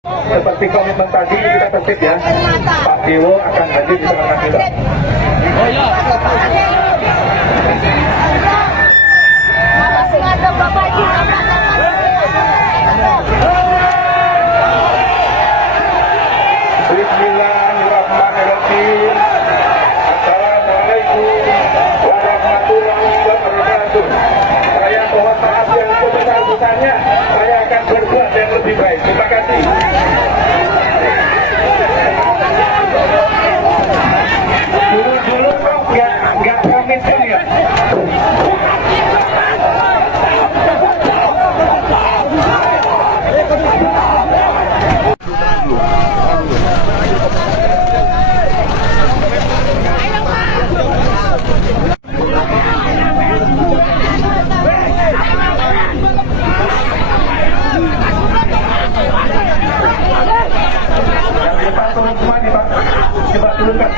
Seperti komitmen tadi kita tertib ya. Pak Dewo akan hadir di tengah kita. Oh ya. Masih ada Bapak Haji. Bismillahirrahmanirrahim. Assalamualaikum warahmatullahi wabarakatuh. Saya mohon maaf yang sebesar-besarnya. Saya akan berbuat yang lebih baik. Terima kasih. Dulu kok nggak komitmen ya. Turun semua nih Pak. Coba turunkan.